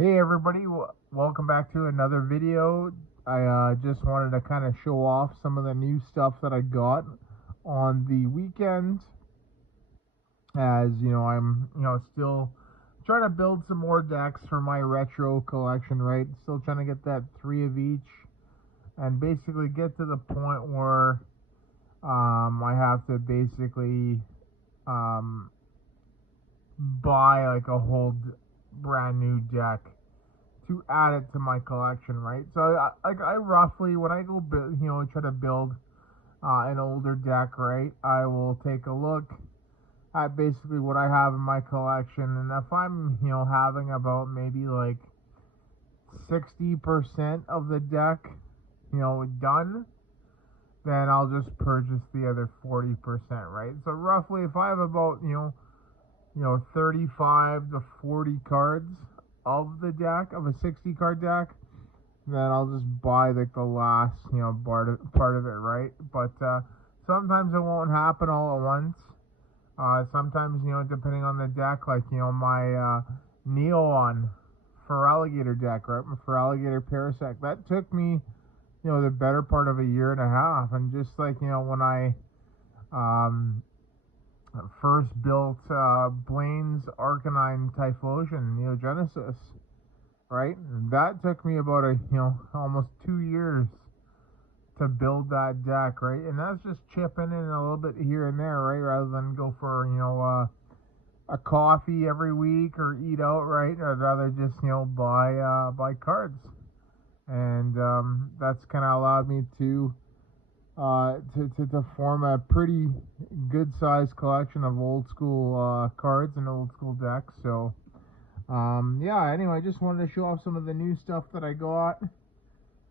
Hey everybody, welcome back to another video. I just wanted to kind of show off some of the new stuff that I got on the weekend. As you know, I'm still trying to build some more decks for my retro collection, right? Still trying to get that 3 of each and basically get to the point where I have to basically um, buy like a whole brand new deck to add it to my collection, right? So I roughly, when I go build, try to build an older deck, right, I will take a look at basically what I have in my collection, and if I'm having about maybe like 60% of the deck done, then I'll just purchase the other 40%, right? So roughly, if I have about 35 to 40 cards of the deck, of a 60 card deck, then I'll just buy like the last part of it, right? But sometimes it won't happen all at once. Sometimes depending on the deck, like my Neon for alligator deck, right? For alligator Parasect, that took me the better part of a year and a half. And just like when I um first built Blaine's Arcanine Typhlosion Genesis, right? That took me about almost 2 years to build that deck, right? And that's just chipping in a little bit here and there, right? Rather than go for a coffee every week or eat out, right? I'd rather just buy cards, and that's kind of allowed me to form a pretty good sized collection of old school cards and old school decks. So yeah, anyway, I just wanted to show off some of the new stuff that I got,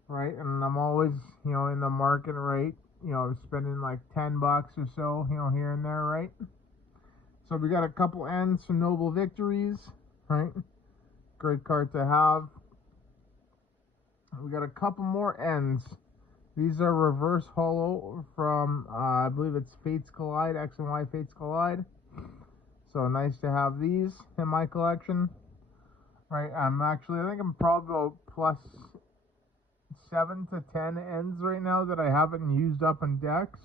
right? And I'm always in the market, right? Spending like $10 or so here and there, right? So we got a couple ends from Noble Victories, right? Great card to have. We got a couple more ends. These are reverse holo from I believe it's Fates Collide, X and Y Fates Collide. So nice to have these in my collection. Right, I think I'm probably about plus 7 to 10 ends right now that I haven't used up in decks.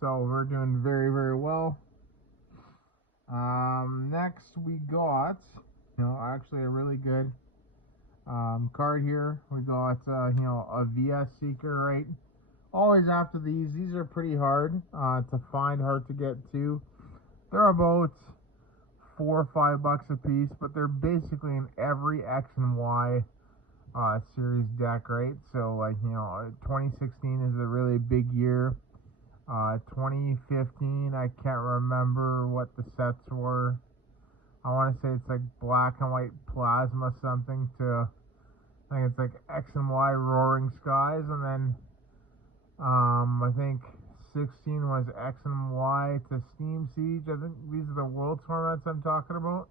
So we're doing very, very well. Next we got, actually a really good card here. We got, a VS Seeker, right? Always after these are pretty hard to find, hard to get to. They're about $4 or $5 a piece, but they're basically in every X and Y series deck, right? So like 2016 is a really big year. 2015, I can't remember what the sets were. I want to say it's like black and white plasma something to, I think it's like X and Y Roaring Skies, and then I think 16 was X and Y to Steam Siege. I think these are the world formats I'm talking about,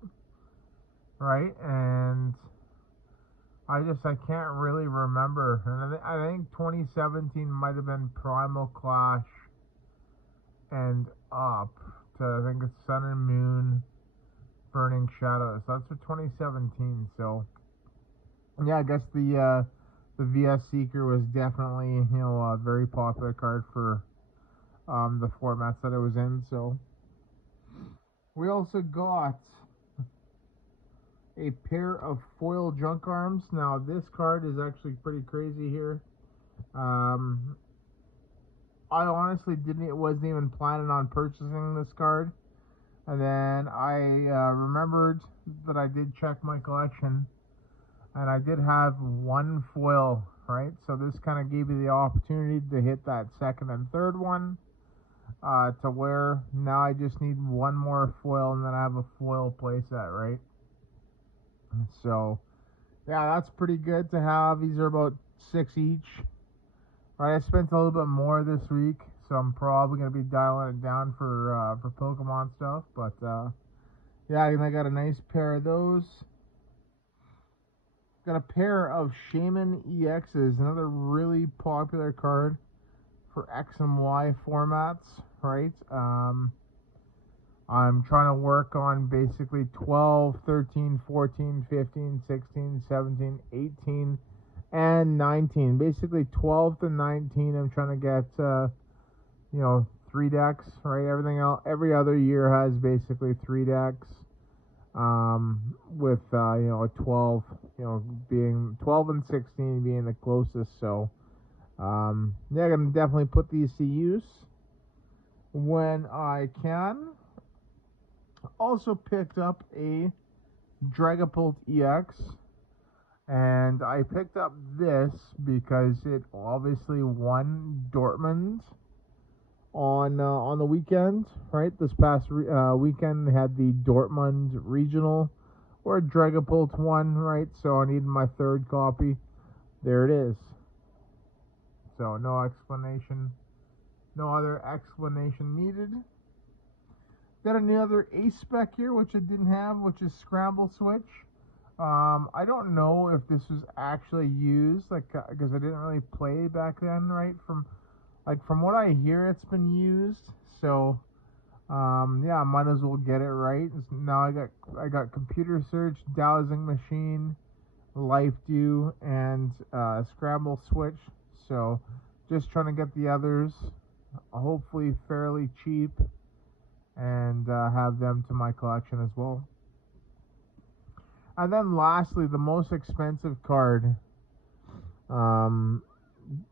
right? And I can't really remember. And I think 2017 might have been Primal Clash and up to, I think it's Sun and Moon Burning Shadows. That's for 2017. So yeah, I guess the VS Seeker was definitely a very popular card for the formats that it was in. So we also got a pair of foil junk arms. Now this card is actually pretty crazy here. I honestly wasn't even planning on purchasing this card, and then I remembered that I did check my collection, and I did have one foil, right? So this kind of gave me the opportunity to hit that second and third one, to where now I just need one more foil, and then I have a foil playset, right? So yeah, that's pretty good to have. These are about 6 each. Right, I spent a little bit more this week, so I'm probably gonna be dialing it down for Pokemon stuff. But yeah, and I got a nice pair of those. Got a pair of Shaman EXs, another really popular card for X and Y formats, right? I'm trying to work on basically 12, 13, 14, 15, 16, 17, 18, and 19. Basically 12 to 19. I'm trying to get, 3 decks, right? Everything else, every other year has basically 3 decks. With a 12, being 12 and 16 being the closest. So, yeah, I'm gonna definitely put these to use when I can. Also picked up a Dragapult EX, and I picked up this because it obviously won Dortmund on the weekend, right? This past weekend they had the Dortmund regional where Dragapult won, right? So I needed my 3rd copy. There it is. So no other explanation needed. Got another ace spec here, which I didn't have, which is Scramble Switch. I don't know if this was actually used, because I didn't really play back then, right? From what I hear, it's been used. So, yeah, I might as well get it right. Now I got Computer Search, Dowsing Machine, Life Dew, and Scramble Switch. So, just trying to get the others, hopefully fairly cheap, and have them to my collection as well. And then lastly, the most expensive card,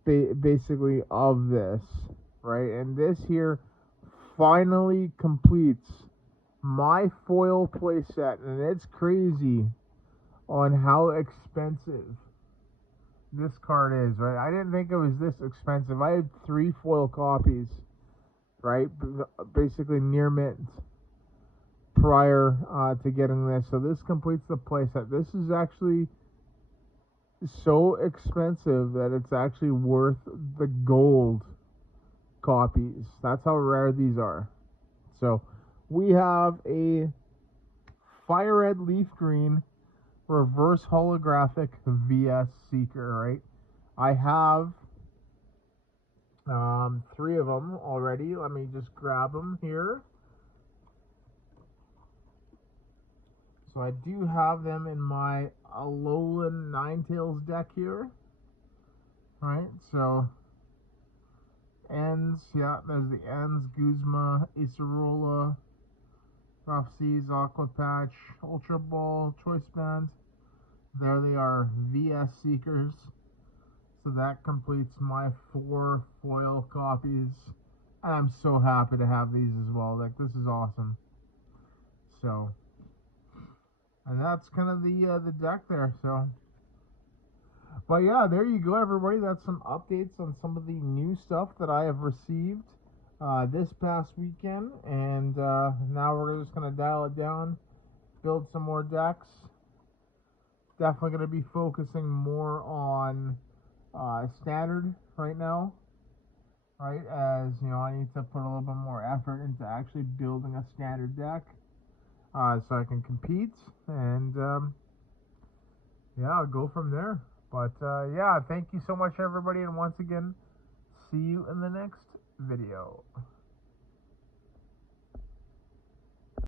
basically of this, right? And this here finally completes my foil playset, and it's crazy on how expensive this card is, right? I didn't think it was this expensive. I had 3 foil copies, right? Basically near mint prior to getting this. So this completes the playset. This is actually so expensive that it's actually worth the gold copies. That's how rare these are. So we have a Fire Red Leaf Green reverse holographic VS Seeker, right? I have 3 of them already. Let me just grab them here. So I do have them in my Alolan Ninetales deck here. Right, so Ends, yeah, there's the Ends, Guzma, Acerola, Rough Seas, Aqua Patch, Ultra Ball, Choice Band. There they are, VS Seekers. So that completes my 4 foil copies. And I'm so happy to have these as well. Like, this is awesome. So, and that's kind of the deck there. So, but yeah, there you go, everybody. That's some updates on some of the new stuff that I have received this past weekend. And now we're just going to dial it down, build some more decks. Definitely going to be focusing more on standard right now. Right, as you know, I need to put a little bit more effort into actually building a standard deck so I can compete. And yeah, I'll go from there. But yeah, thank you so much, everybody, and once again, see you in the next video.